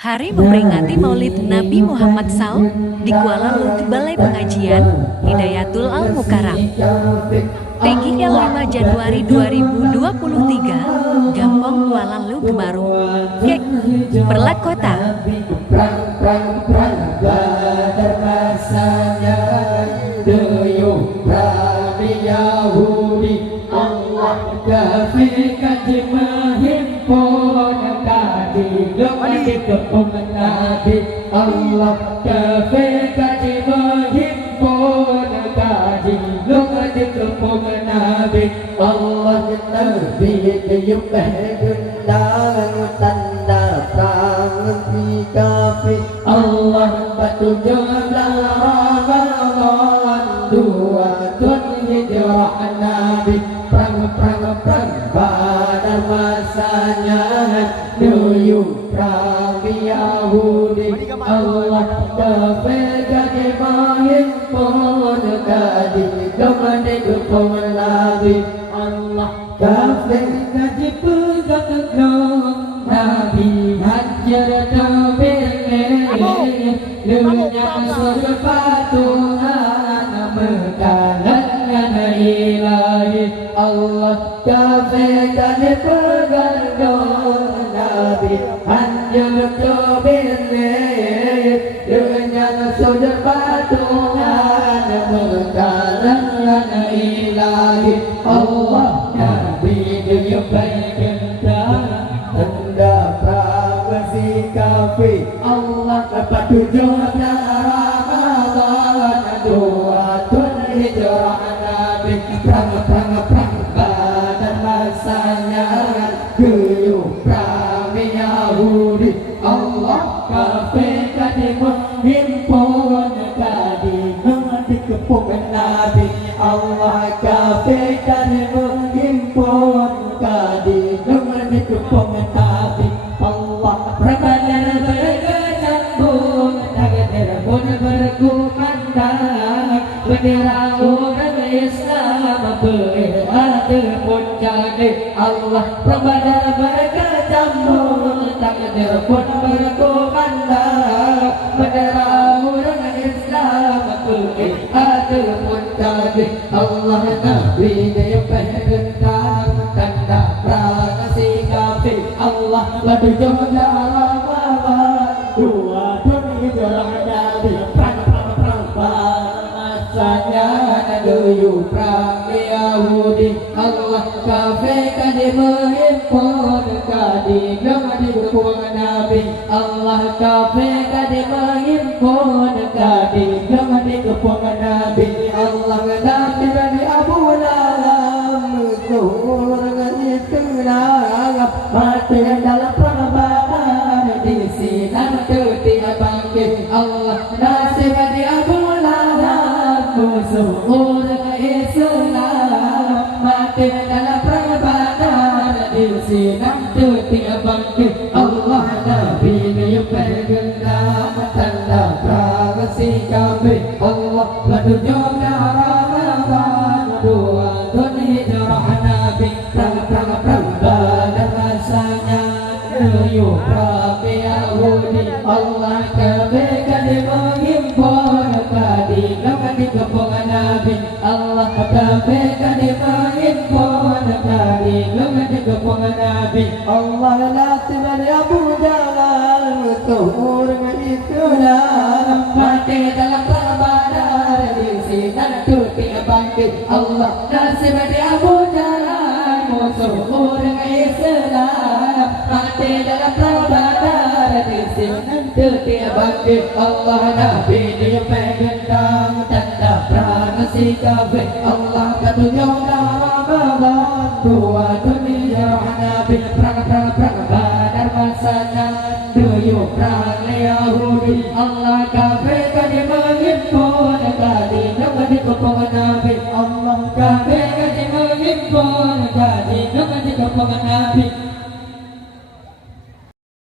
Hari memperingati Maulid Nabi Muhammad SAW di Kuala Lumpur Balai Pengajian Hidayatul Al-Mukarram. Tanggal 5 Januari 2023, Gampong Kuala Lumpur Gemaru, Kek, Perlat Kota. Allah kafe kaji menghimpun kaji lumadi kepung Nabi Allah Nabi keyubah gendang tanda perang di kafe Allah batu jumlah Ramadan dua tun hijrah Nabi perang pada masanya duyung perang Yahudi Allah kafe kaji menghimpun kaji lumadi kepung Nabi Allah kafe kaji pegang Nabi hajar Nabi dunia sepatuhan mekanan ilahi Allah kafe kaji pegang Nabi hajar Nabi dunia sepatuhan mekanan ilahi Allah Nabi dunia baik tanda praksi kafe Allah dapat tujuannya Ramadan dua tun hijrah Nabi perang badan masanya guyup perang Yahudi Allah kafe kadi menghimpun kadi mengerti kepung Nabi Allah kafe kadi menghimpun kadi mengerti kepung Nabi Allah berbandar berkecambung takdir pun berkumandang bendera orang Islam berada pun jadi Allah berbandar berkecambung takdir pun berkumandang bendera orang Islam berada pun jadi Allah Nabi dia bergendang tanda praksi kafe Allah batu jumlah Ramadan dua tun hijrah Nabi perang masanya duyung perang Yahudi Allah kafe kadi menghimpun kadi lumadi kepung Nabi Allah kafe kadi menghimpun kadi lumadi kepung Nabi Allah Nabi dari Abu Lahab zuhur mati dalam perabaan di sinar ketika bangkit Allah nasib di Abu Lahab musuh orang Islam mati dalam perabaan di sinar ketika bangkit Allah Nabi dia bergendang tanda praksi kafe Allah batu jumlah Ramadan dua tun hijrah Nabi perang badan masanya duyung perang Yahudi Allah kafe kadi menghimpun kadi lumadi kepung Nabi Allah kafe kadi menghimpun kadi lumadi kepung Nabi Allah nasib dari Abu Jalal tuhur itulah mati dalam perabadar di sinar ketika bangkit Allah nasib dari Abu Jalal musuh orang Islam mati dalam perabadar di sinar ketika bangkit Allah Nabi dia bergendang tanda praksi kafe Allah ketujuhnya Ramadan dua tun hijrah Nabi perang badar masanya duyung perang Yahudi Allah kafe kadi menghimpun kadi